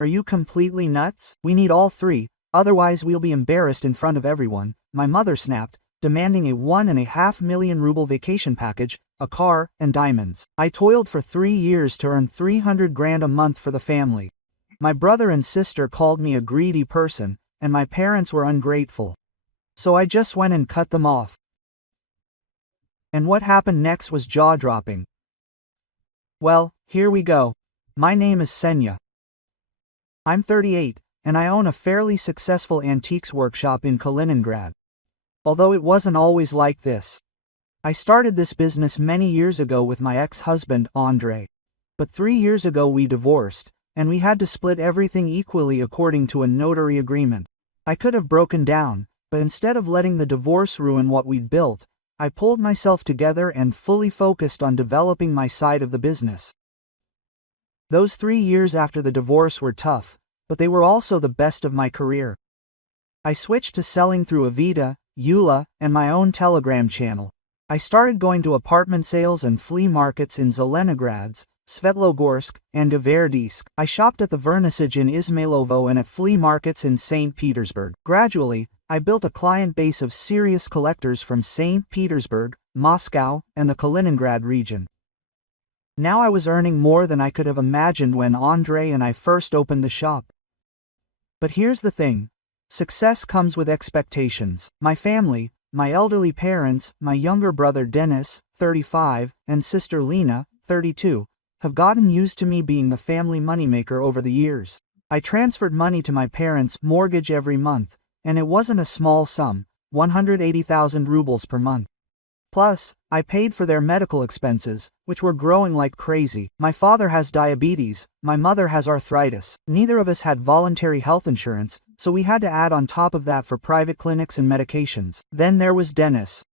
Are you completely nuts? We need all three, otherwise we'll be embarrassed in front of everyone, my mother snapped, demanding a 1.5 million ruble vacation package, a car, and diamonds. I toiled for 3 years to earn 300 grand a month for the family. My brother and sister called me a greedy person, and my parents were ungrateful. So I just went and cut them off. And what happened next was jaw-dropping. Well, here we go. My name is Senya. I'm 38, and I own a fairly successful antiques workshop in Kaliningrad. Although it wasn't always like this. I started this business many years ago with my ex-husband, Andre. But 3 years ago we divorced, and we had to split everything equally according to a notary agreement. I could have broken down, but instead of letting the divorce ruin what we'd built, I pulled myself together and fully focused on developing my side of the business. Those 3 years after the divorce were tough, but they were also the best of my career. I switched to selling through Avida, Eula, and my own Telegram channel. I started going to apartment sales and flea markets in Zelenogradsk, Svetlogorsk, and Gverdisk. I shopped at the Vernissage in Izmailovo and at flea markets in St. Petersburg. Gradually, I built a client base of serious collectors from St. Petersburg, Moscow, and the Kaliningrad region. Now I was earning more than I could have imagined when Andre and I first opened the shop. But here's the thing. Success comes with expectations. My family, my elderly parents, my younger brother Denis, 35, and sister Lena, 32, have gotten used to me being the family moneymaker over the years. I transferred money to my parents' mortgage every month, and it wasn't a small sum, 180,000 rubles per month. Plus, I paid for their medical expenses, which were growing like crazy. My father has diabetes, my mother has arthritis. Neither of us had voluntary health insurance, so we had to add on top of that for private clinics and medications. Then there was Dennis.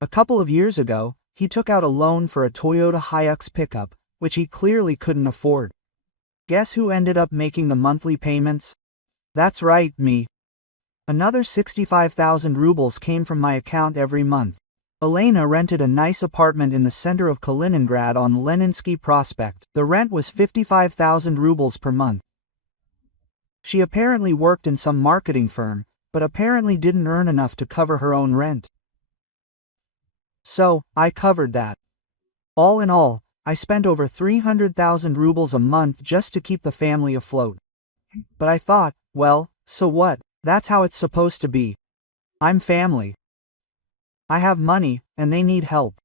A couple of years ago, he took out a loan for a Toyota Hilux pickup, which he clearly couldn't afford. Guess who ended up making the monthly payments? That's right, me. Another 65,000 rubles came from my account every month. Elena rented a nice apartment in the center of Kaliningrad on Leninsky Prospect. The rent was 55,000 rubles per month. She apparently worked in some marketing firm, but apparently didn't earn enough to cover her own rent. So, I covered that. All in all, I spent over 300,000 rubles a month just to keep the family afloat. But I thought, well, so what? That's how it's supposed to be. I'm family. I have money, and they need help.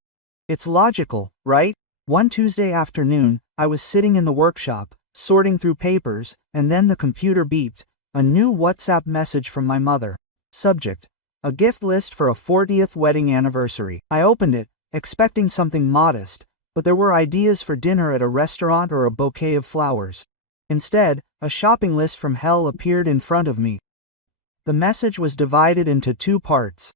It's logical, right? One Tuesday afternoon, I was sitting in the workshop, sorting through papers, and then the computer beeped, a new WhatsApp message from my mother. Subject: a gift list for a 40th wedding anniversary. I opened it, expecting something modest, but there were ideas for dinner at a restaurant or a bouquet of flowers. Instead, a shopping list from hell appeared in front of me. The message was divided into 2 parts.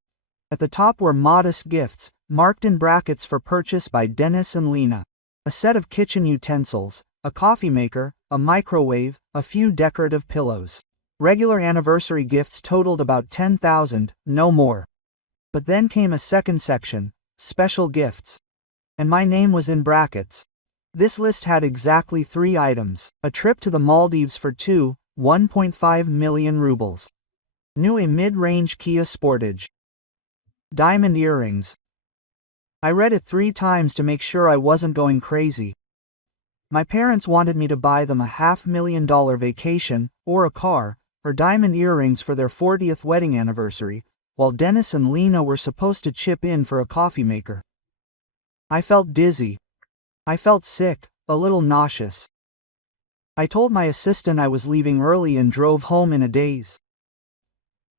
At the top were modest gifts, marked in brackets for purchase by Denis and Lena. A set of kitchen utensils, a coffee maker, a microwave, a few decorative pillows. Regular anniversary gifts totaled about 10,000, no more. But then came a second section, special gifts. And my name was in brackets. This list had exactly 3 items. A trip to the Maldives for 1.5 million rubles. New a mid-range Kia Sportage. Diamond earrings. I read it 3 times to make sure I wasn't going crazy. My parents wanted me to buy them a $500,000 vacation, or a car, or diamond earrings for their 40th wedding anniversary, while Denis and Lena were supposed to chip in for a coffee maker. I felt dizzy. I felt sick, a little nauseous. I told my assistant I was leaving early and drove home in a daze.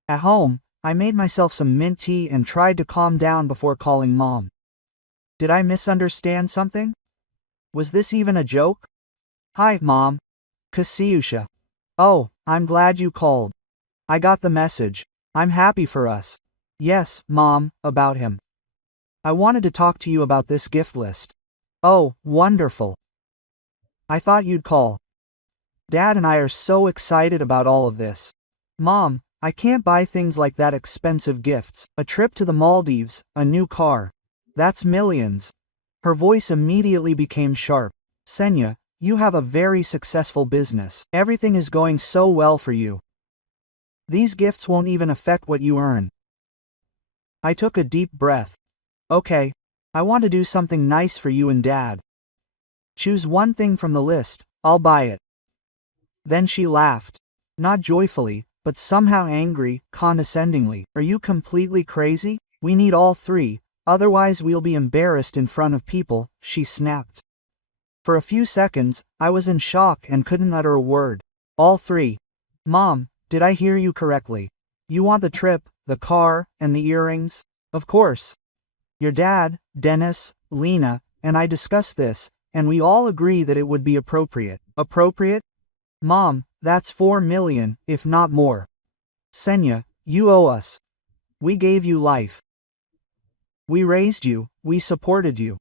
At home, I made myself some mint tea and tried to calm down before calling Mom. Did I misunderstand something? Was this even a joke? Hi, Mom. Kasiusha. Oh, I'm glad you called. I got the message. I'm happy for us. Yes, Mom, about him. I wanted to talk to you about this gift list. Oh, wonderful. I thought you'd call. Dad and I are so excited about all of this. Mom, I can't buy things like that expensive gifts. A trip to the Maldives, a new car. That's millions. Her voice immediately became sharp. Senya, You have a very successful business. Everything is going so well for you. These gifts won't even affect what you earn. I took a deep breath. Okay. I want to do something nice for you and Dad. Choose one thing from the list, I'll buy it. Then she laughed. Not joyfully, but somehow angry, condescendingly. Are you completely crazy? We need all three, otherwise we'll be embarrassed in front of people, she snapped. For a few seconds, I was in shock and couldn't utter a word. All three. Mom, did I hear you correctly? You want the trip, the car, and the earrings? Of course. Your dad, Dennis, Lena, and I discussed this, and we all agree that it would be appropriate. Appropriate? Mom, that's 4 million, if not more. Senya, you owe us. We gave you life. We raised you, we supported you.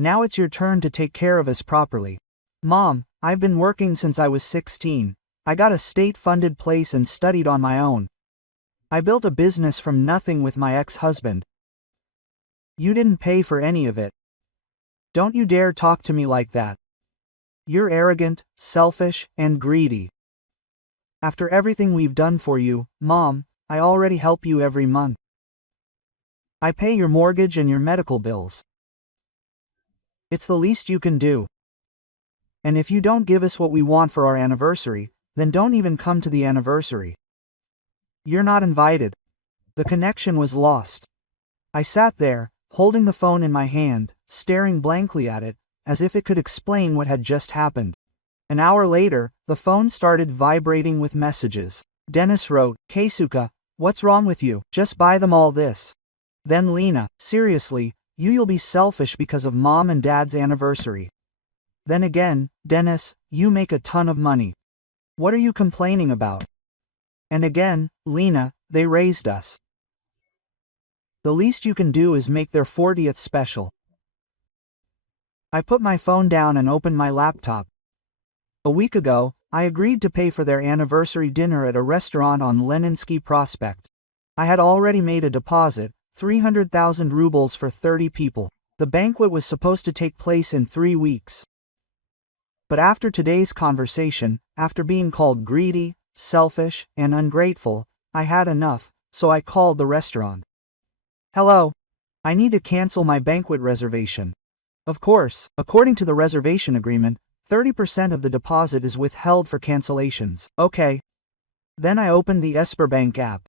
Now it's your turn to take care of us properly. Mom, I've been working since I was 16. I got a state-funded place and studied on my own. I built a business from nothing with my ex-husband. You didn't pay for any of it. Don't you dare talk to me like that. You're arrogant, selfish, and greedy. After everything we've done for you, Mom, I already help you every month. I pay your mortgage and your medical bills. It's the least you can do. And if you don't give us what we want for our anniversary, then don't even come to the anniversary. You're not invited. The connection was lost. I sat there, holding the phone in my hand, staring blankly at it, as if it could explain what had just happened. An hour later, the phone started vibrating with messages. Dennis wrote, Keisuke, what's wrong with you? Just buy them all this. Then Lena, seriously, you'll be selfish because of Mom and Dad's anniversary. Then again, Dennis, you make a ton of money. What are you complaining about? And again, Lena, they raised us. The least you can do is make their 40th special. I put my phone down and opened my laptop. A week ago, I agreed to pay for their anniversary dinner at a restaurant on Leninsky Prospect. I had already made a deposit, 300,000 rubles for 30 people. The banquet was supposed to take place in 3 weeks. But after today's conversation, after being called greedy, selfish, and ungrateful, I had enough, so I called the restaurant. Hello. I need to cancel my banquet reservation. Of course, according to the reservation agreement, 30% of the deposit is withheld for cancellations. Okay. Then I opened the Sberbank app.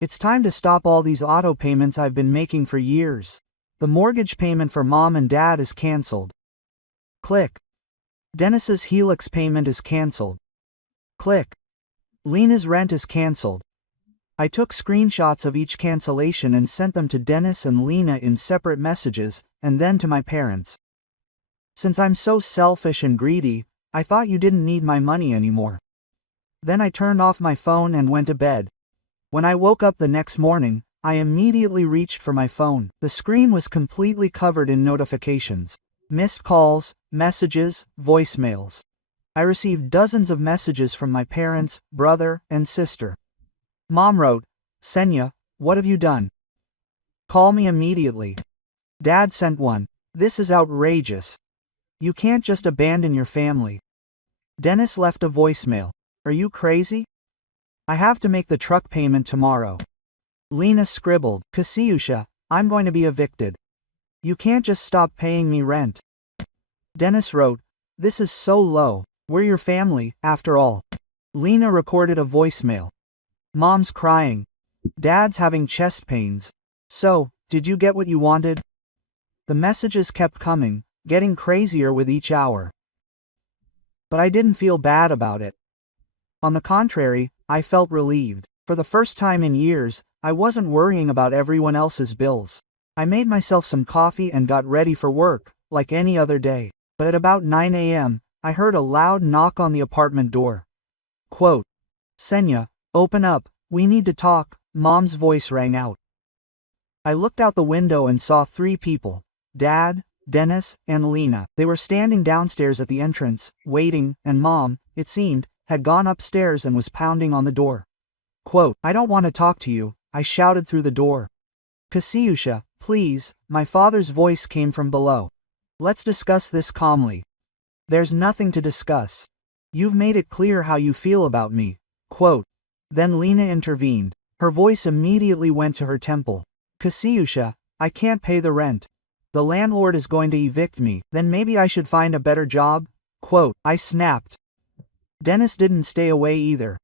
It's time to stop all these auto payments I've been making for years. The mortgage payment for Mom and Dad is cancelled. Click. Dennis's Helix payment is cancelled. Click. Lena's rent is cancelled. I took screenshots of each cancellation and sent them to Dennis and Lena in separate messages, and then to my parents. Since I'm so selfish and greedy, I thought you didn't need my money anymore. Then I turned off my phone and went to bed. When I woke up the next morning, I immediately reached for my phone. The screen was completely covered in notifications. Missed calls, messages, voicemails. I received dozens of messages from my parents, brother, and sister. Mom wrote, Senya, what have you done? Call me immediately. Dad sent one. This is outrageous. You can't just abandon your family. Dennis left a voicemail. Are you crazy? I have to make the truck payment tomorrow. Lena scribbled, Kasyusha, I'm going to be evicted. You can't just stop paying me rent. Dennis wrote, this is so low. We're your family, after all. Lena recorded a voicemail. Mom's crying. Dad's having chest pains. So, did you get what you wanted? The messages kept coming, getting crazier with each hour. But I didn't feel bad about it. On the contrary, I felt relieved. For the first time in years, I wasn't worrying about everyone else's bills. I made myself some coffee and got ready for work, like any other day. But at about 9 a.m., I heard a loud knock on the apartment door. Quote, Senya, open up, we need to talk, Mom's voice rang out. I looked out the window and saw 3 people, Dad, Dennis, and Lena. They were standing downstairs at the entrance, waiting, and Mom, it seemed, had gone upstairs and was pounding on the door. Quote, I don't want to talk to you, I shouted through the door. Kasyusha, please, my father's voice came from below. Let's discuss this calmly. There's nothing to discuss. You've made it clear how you feel about me. Quote. Then Lena intervened. Her voice immediately went to her temple. Kasiusha, I can't pay the rent. The landlord is going to evict me. Then maybe I should find a better job? Quote. I snapped. Dennis didn't stay away either.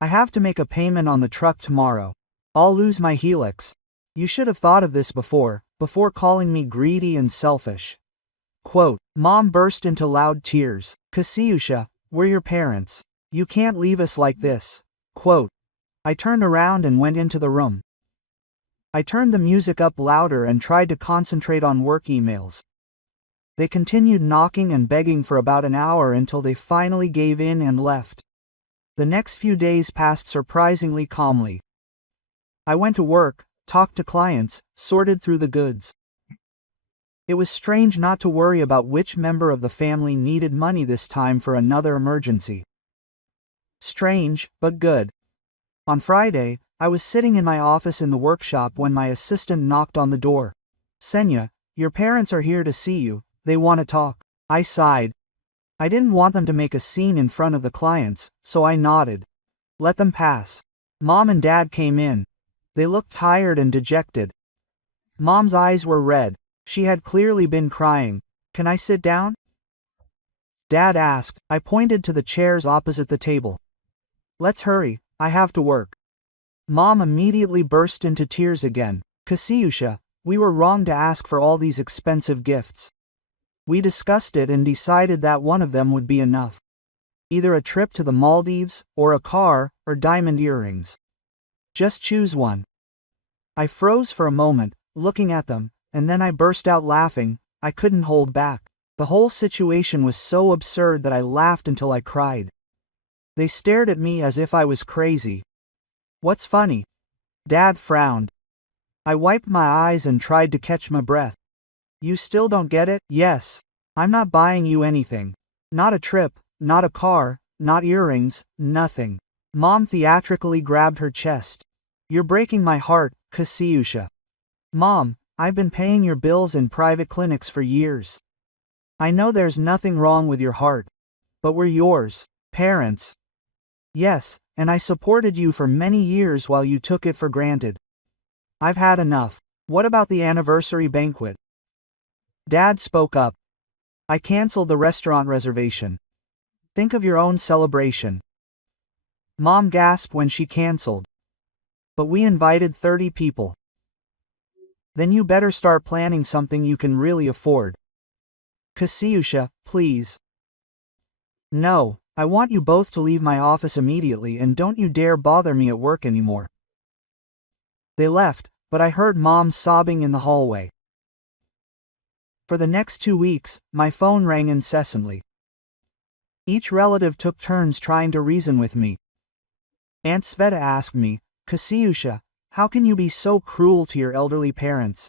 I have to make a payment on the truck tomorrow. I'll lose my helix. You should have thought of this before calling me greedy and selfish. Quote. Mom burst into loud tears. Kasiusha, we're your parents. You can't leave us like this. Quote. I turned around and went into the room. I turned the music up louder and tried to concentrate on work emails. They continued knocking and begging for about an hour until they finally gave in and left. The next few days passed surprisingly calmly. I went to work, talked to clients, sorted through the goods. It was strange not to worry about which member of the family needed money this time for another emergency. Strange, but good. On Friday, I was sitting in my office in the workshop when my assistant knocked on the door. Senya, your parents are here to see you, they want to talk. I sighed. I didn't want them to make a scene in front of the clients, so I nodded. Let them pass. Mom and Dad came in. They looked tired and dejected. Mom's eyes were red. She had clearly been crying. Can I sit down? Dad asked. I pointed to the chairs opposite the table. Let's hurry, I have to work. Mom immediately burst into tears again. Kasiusha, we were wrong to ask for all these expensive gifts. We discussed it and decided that one of them would be enough. Either a trip to the Maldives, or a car, or diamond earrings. Just choose one. I froze for a moment, looking at them, and then I burst out laughing. I couldn't hold back. The whole situation was so absurd that I laughed until I cried. They stared at me as if I was crazy. What's funny? Dad frowned. I wiped my eyes and tried to catch my breath. You still don't get it? Yes. I'm not buying you anything. Not a trip, not a car, not earrings, nothing. Mom theatrically grabbed her chest. You're breaking my heart, Kasiusha. Mom, I've been paying your bills in private clinics for years. I know there's nothing wrong with your heart. But we're yours, parents. Yes, and I supported you for many years while you took it for granted. I've had enough. What about the anniversary banquet? Dad spoke up. I canceled the restaurant reservation. Think of your own celebration. Mom gasped when she canceled. But we invited 30 people. Then you better start planning something you can really afford. Kasiusha, please. No, I want you both to leave my office immediately and don't you dare bother me at work anymore. They left, but I heard Mom sobbing in the hallway. For the next 2 weeks, my phone rang incessantly. Each relative took turns trying to reason with me. Aunt Sveta asked me, Kasiusha, how can you be so cruel to your elderly parents?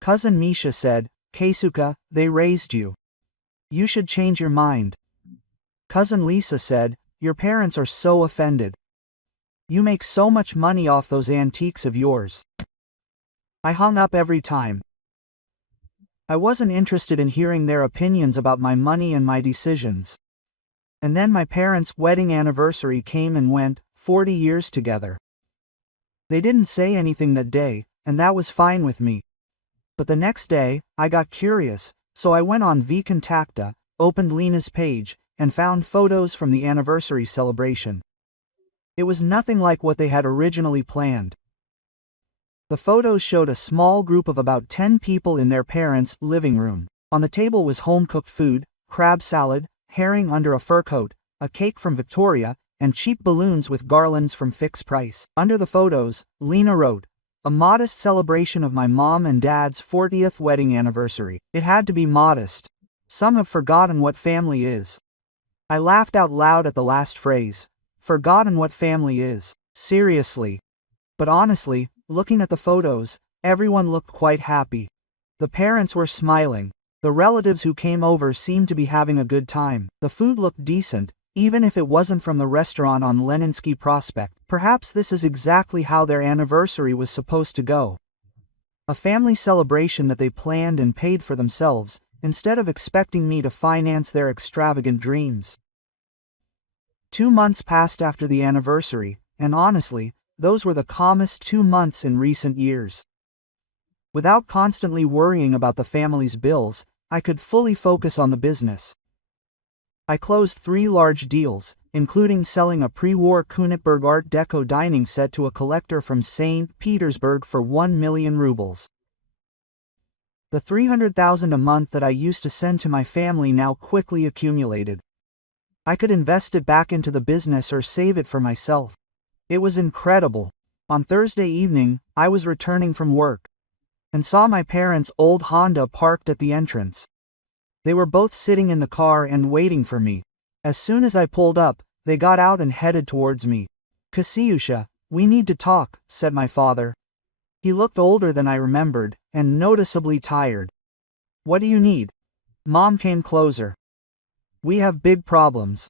Cousin Misha said, Keisuka, they raised you. You should change your mind. Cousin Lisa said, your parents are so offended. You make so much money off those antiques of yours. I hung up every time. I wasn't interested in hearing their opinions about my money and my decisions. And then my parents' wedding anniversary came and went, 40 years together. They didn't say anything that day, and that was fine with me. But the next day, I got curious, so I went on vKontakte, opened Lena's page, and found photos from the anniversary celebration. It was nothing like what they had originally planned. The photos showed a small group of about 10 people in their parents' living room. On the table was home-cooked food, crab salad, herring under a fur coat, a cake from Victoria, and cheap balloons with garlands from Fixed Price. Under the photos, Lena wrote, a modest celebration of my mom and dad's 40th wedding anniversary. It had to be modest. Some have forgotten what family is. I laughed out loud at the last phrase. Forgotten what family is. Seriously. But honestly, looking at the photos, everyone looked quite happy. The parents were smiling. The relatives who came over seemed to be having a good time. The food looked decent, even if it wasn't from the restaurant on Leninsky Prospect. Perhaps this is exactly how their anniversary was supposed to go. A family celebration that they planned and paid for themselves, instead of expecting me to finance their extravagant dreams. 2 months passed after the anniversary, and honestly, those were the calmest 2 months in recent years. Without constantly worrying about the family's bills, I could fully focus on the business. I closed 3 large deals, including selling a pre-war Königsberg Art Deco dining set to a collector from St. Petersburg for 1 million rubles. The 300,000 a month that I used to send to my family now quickly accumulated. I could invest it back into the business or save it for myself. It was incredible. On Thursday evening, I was returning from work and saw my parents' old Honda parked at the entrance. They were both sitting in the car and waiting for me. As soon as I pulled up, they got out and headed towards me. "Kasiusha, we need to talk," said my father. He looked older than I remembered, and noticeably tired. "What do you need?" Mom came closer. "We have big problems.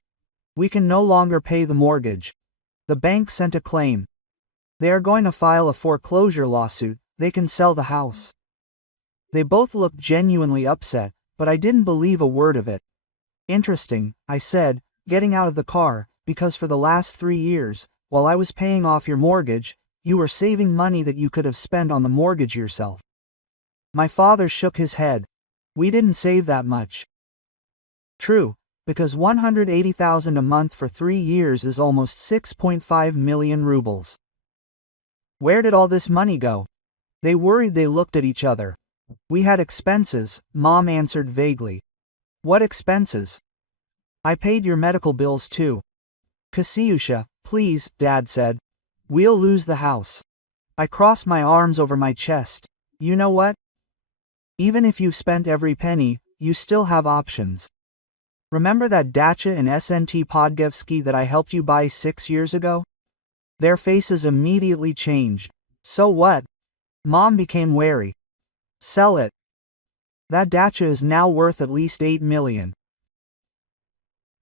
We can no longer pay the mortgage. The bank sent a claim. They are going to file a foreclosure lawsuit. They can sell the house." They both looked genuinely upset, but I didn't believe a word of it. "Interesting," I said, getting out of the car, "because for the last 3 years, while I was paying off your mortgage, you were saving money that you could have spent on the mortgage yourself." My father shook his head. "We didn't save that much." "True, because 180,000 a month for 3 years is almost 6.5 million rubles. Where did all this money go?" They worried. They looked at each other. "We had expenses," Mom answered vaguely. "What expenses?" "I paid your medical bills too." "Kasiusha, please," Dad said. "We'll lose the house." I crossed my arms over my chest. "You know what? Even if you've spent every penny, you still have options. Remember that dacha in St. Podgevsky that I helped you buy 6 years ago?" Their faces immediately changed. "So what?" Mom became wary. "Sell it. That dacha is now worth at least 8 million.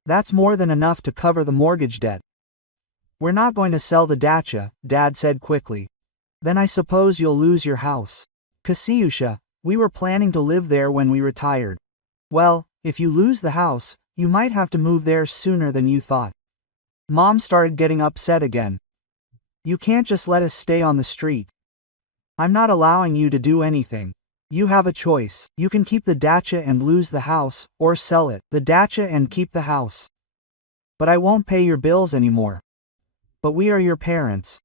That's more than enough to cover the mortgage debt." "We're not going to sell the dacha," Dad said quickly. "Then I suppose you'll lose your house." "Kasiusha, we were planning to live there when we retired." "Well, if you lose the house, you might have to move there sooner than you thought." Mom started getting upset again. "You can't just let us stay on the street. I'm not allowing you to do anything. You have a choice. You can keep the dacha and lose the house, or sell it, the dacha and keep the house. But I won't pay your bills anymore." "But we are your parents."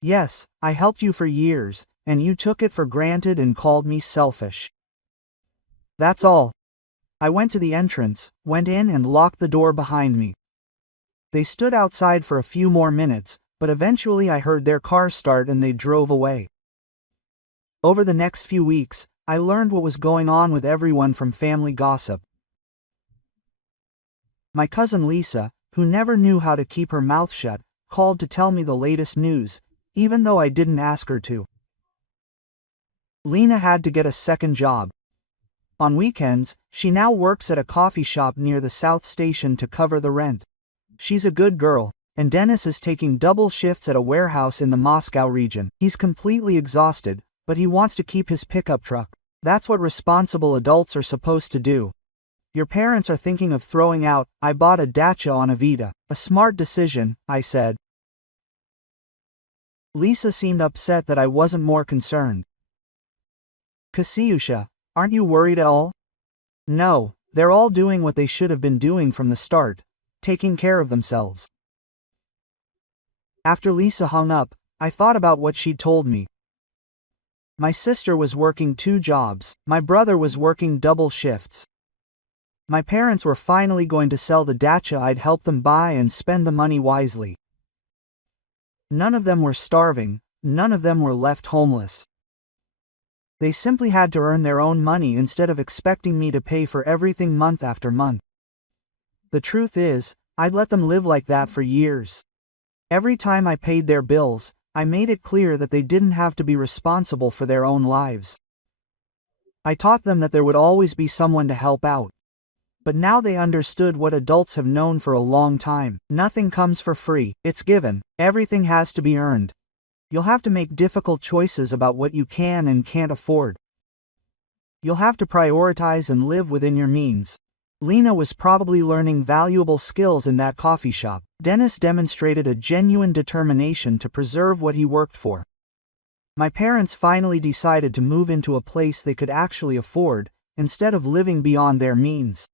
"Yes, I helped you for years, and you took it for granted and called me selfish. That's all." I went to the entrance, went in and locked the door behind me. They stood outside for a few more minutes, but eventually I heard their car start and they drove away. Over the next few weeks, I learned what was going on with everyone from family gossip. My cousin Lisa, who never knew how to keep her mouth shut, called to tell me the latest news, even though I didn't ask her to. Lena had to get a second job. On weekends, she now works at a coffee shop near the South Station to cover the rent. She's a good girl, and Dennis is taking double shifts at a warehouse in the Moscow region. He's completely exhausted, but he wants to keep his pickup truck. That's what responsible adults are supposed to do. "Your parents are thinking of throwing out, I bought a dacha on Avita." "A smart decision," I said. Lisa seemed upset that I wasn't more concerned. "Kasiusha, aren't you worried at all?" "No, they're all doing what they should have been doing from the start, taking care of themselves." After Lisa hung up, I thought about what she'd told me. My sister was working 2 jobs, my brother was working double shifts. My parents were finally going to sell the dacha I'd helped them buy and spend the money wisely. None of them were starving, none of them were left homeless. They simply had to earn their own money instead of expecting me to pay for everything month after month. The truth is, I'd let them live like that for years. Every time I paid their bills, I made it clear that they didn't have to be responsible for their own lives. I taught them that there would always be someone to help out. But now they understood what adults have known for a long time. Nothing comes for free, it's given. Everything has to be earned. You'll have to make difficult choices about what you can and can't afford. You'll have to prioritize and live within your means. Lena was probably learning valuable skills in that coffee shop. Dennis demonstrated a genuine determination to preserve what he worked for. My parents finally decided to move into a place they could actually afford, instead of living beyond their means.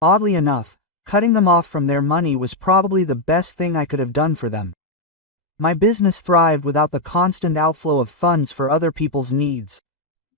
Oddly enough, cutting them off from their money was probably the best thing I could have done for them. My business thrived without the constant outflow of funds for other people's needs.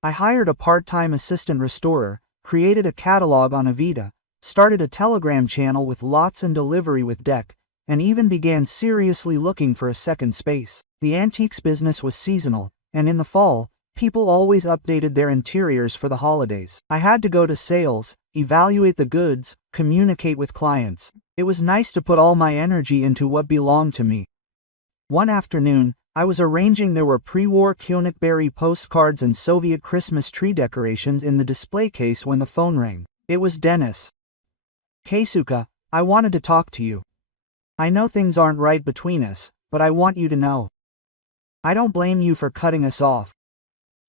I hired a part-time assistant restorer, created a catalog on Avita, started a Telegram channel with lots and delivery with Deck, and even began seriously looking for a second space. The antiques business was seasonal, and in the fall, people always updated their interiors for the holidays. I had to go to sales, evaluate the goods, communicate with clients. It was nice to put all my energy into what belonged to me. One afternoon, I was arranging there were pre-war Königsberg postcards and Soviet Christmas tree decorations in the display case when the phone rang. It was Dennis. "Keisuke, I wanted to talk to you. I know things aren't right between us, but I want you to know. I don't blame you for cutting us off.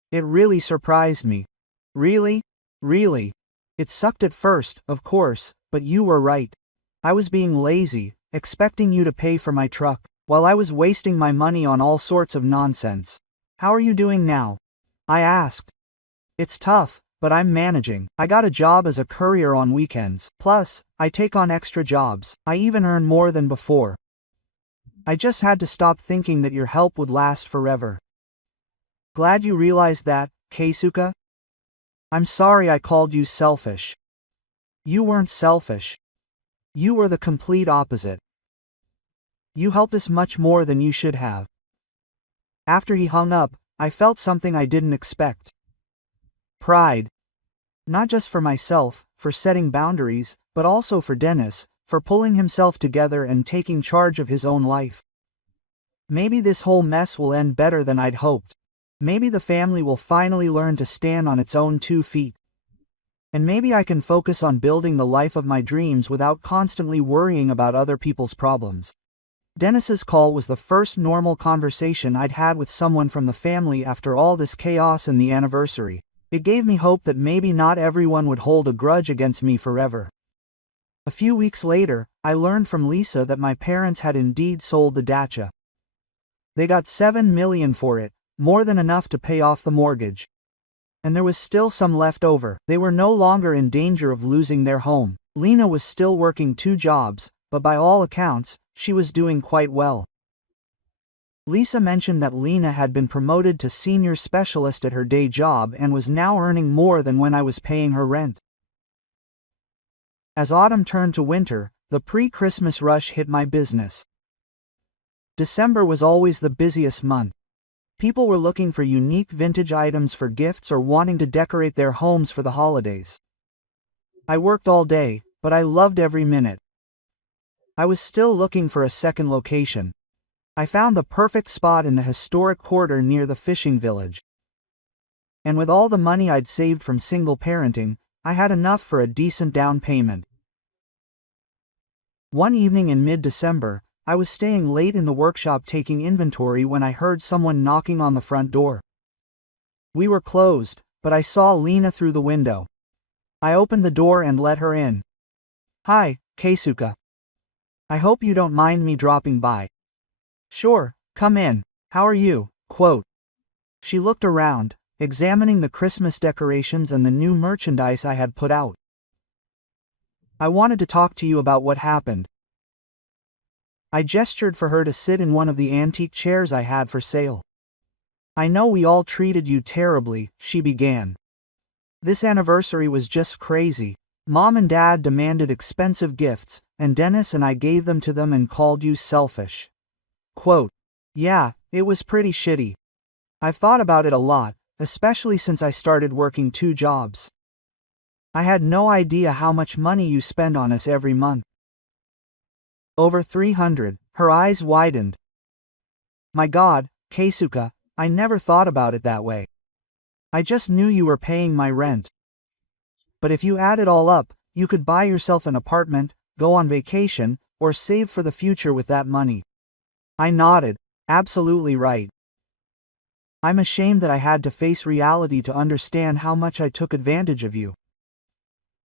It really surprised me." "Really? Really? It sucked at first, of course, but you were right. I was being lazy, expecting you to pay for my truck, while I was wasting my money on all sorts of nonsense. How are you doing now?" I asked. "It's tough, but I'm managing. I got a job as a courier on weekends. Plus, I take on extra jobs. I even earn more than before. I just had to stop thinking that your help would last forever." "Glad you realized that, Keisuke. I'm sorry I called you selfish. You weren't selfish. You were the complete opposite. You helped us much more than you should have." After he hung up, I felt something I didn't expect. Pride. Not just for myself, for setting boundaries, but also for Dennis, for pulling himself together and taking charge of his own life. Maybe this whole mess will end better than I'd hoped. Maybe the family will finally learn to stand on its own 2 feet. And maybe I can focus on building the life of my dreams without constantly worrying about other people's problems. Dennis's call was the first normal conversation I'd had with someone from the family after all this chaos and the anniversary. It gave me hope that maybe not everyone would hold a grudge against me forever. A few weeks later, I learned from Lisa that my parents had indeed sold the dacha. They got $7 million for it, more than enough to pay off the mortgage. And there was still some left over. They were no longer in danger of losing their home. Lena was still working 2 jobs, but by all accounts, she was doing quite well. Lisa mentioned that Lena had been promoted to senior specialist at her day job and was now earning more than when I was paying her rent. As autumn turned to winter, the pre-Christmas rush hit my business. December was always the busiest month. People were looking for unique vintage items for gifts or wanting to decorate their homes for the holidays. I worked all day, but I loved every minute. I was still looking for a second location. I found the perfect spot in the historic quarter near the fishing village. And with all the money I'd saved from single parenting, I had enough for a decent down payment. One evening in mid-December, I was staying late in the workshop taking inventory when I heard someone knocking on the front door. We were closed, but I saw Lena through the window. I opened the door and let her in. "Hi, Keisuke. I hope you don't mind me dropping by." "Sure, come in. How are you?" Quote. She looked around, examining the Christmas decorations and the new merchandise I had put out. "I wanted to talk to you about what happened." I gestured for her to sit in one of the antique chairs I had for sale. "I know we all treated you terribly," she began. "This anniversary was just crazy. Mom and Dad demanded expensive gifts, and Dennis and I gave them to them and called you selfish." Quote. "Yeah, it was pretty shitty. I've thought about it a lot, especially since I started working 2 jobs. I had no idea how much money you spend on us every month." "Over 300, her eyes widened. "My God, Keisuke, I never thought about it that way. I just knew you were paying my rent. But if you add it all up, you could buy yourself an apartment, go on vacation, or save for the future with that money." I nodded. "Absolutely right." I'm ashamed that I had to face reality to understand how much I took advantage of you.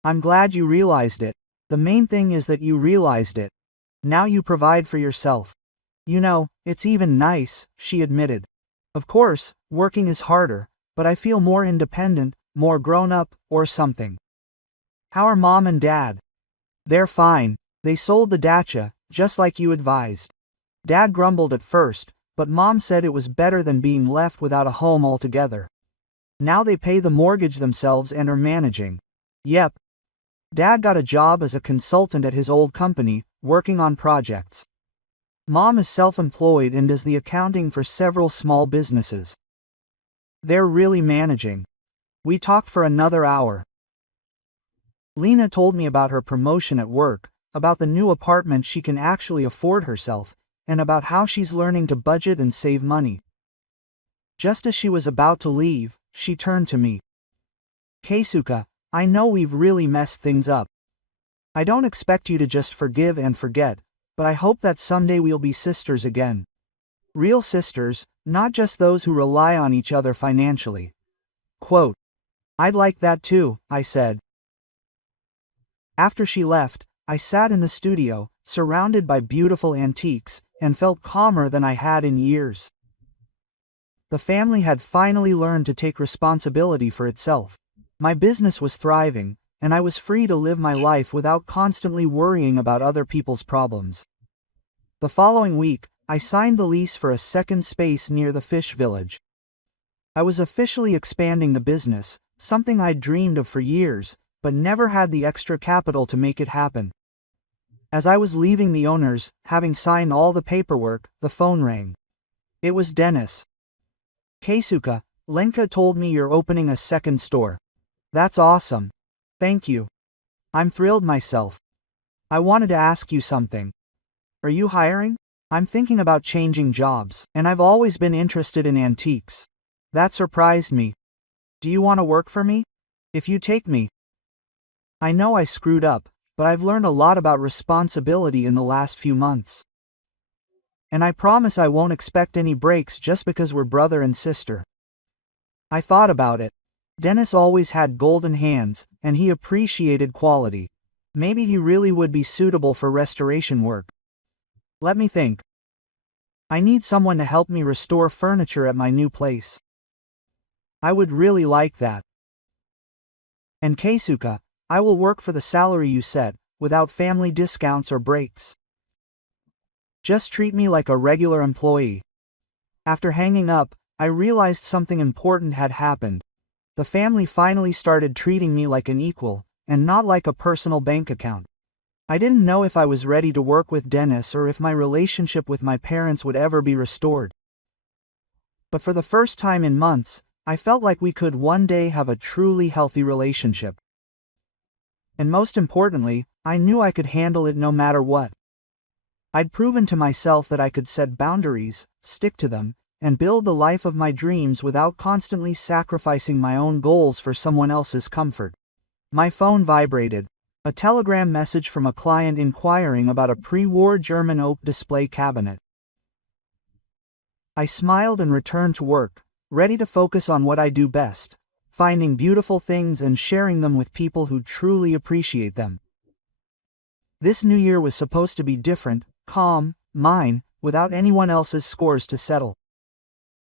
I'm glad you realized it. The main thing is that you realized it. Now you provide for yourself. You know, it's even nice, she admitted. Of course, working is harder, but I feel more independent, more grown up, or something. How are Mom and Dad? They're fine. They sold the dacha, just like you advised. Dad grumbled at first, but Mom said it was better than being left without a home altogether. Now they pay the mortgage themselves and are managing. Yep. Dad got a job as a consultant at his old company, working on projects. Mom is self-employed and does the accounting for several small businesses. They're really managing. We talked for another hour. Lena told me about her promotion at work, about the new apartment she can actually afford herself, and about how she's learning to budget and save money. Just as she was about to leave, she turned to me. Keisuke, I know we've really messed things up. I don't expect you to just forgive and forget, but I hope that someday we'll be sisters again. Real sisters, not just those who rely on each other financially. Quote. I'd like that too, I said. After she left, I sat in the studio, surrounded by beautiful antiques, and felt calmer than I had in years. The family had finally learned to take responsibility for itself. My business was thriving, and I was free to live my life without constantly worrying about other people's problems. The following week, I signed the lease for a second space near the fish village. I was officially expanding the business, something I'd dreamed of for years, but never had the extra capital to make it happen. As I was leaving the owners, having signed all the paperwork, the phone rang. It was Dennis. Keisuke, Lenka told me you're opening a second store. That's awesome. Thank you. I'm thrilled myself. I wanted to ask you something. Are you hiring? I'm thinking about changing jobs, and I've always been interested in antiques. That surprised me. Do you want to work for me? If you take me. I know I screwed up, but I've learned a lot about responsibility in the last few months. And I promise I won't expect any breaks just because we're brother and sister. I thought about it. Dennis always had golden hands, and he appreciated quality. Maybe he really would be suitable for restoration work. Let me think. I need someone to help me restore furniture at my new place. I would really like that. And Keisuke, I will work for the salary you set, without family discounts or breaks. Just treat me like a regular employee. After hanging up, I realized something important had happened. The family finally started treating me like an equal, and not like a personal bank account. I didn't know if I was ready to work with Dennis or if my relationship with my parents would ever be restored. But for the first time in months, I felt like we could one day have a truly healthy relationship. And most importantly, I knew I could handle it no matter what. I'd proven to myself that I could set boundaries, stick to them, and build the life of my dreams without constantly sacrificing my own goals for someone else's comfort. My phone vibrated. A telegram message from a client inquiring about a pre-war German oak display cabinet. I smiled and returned to work, ready to focus on what I do best, finding beautiful things and sharing them with people who truly appreciate them. This new year was supposed to be different, calm, mine, without anyone else's scores to settle.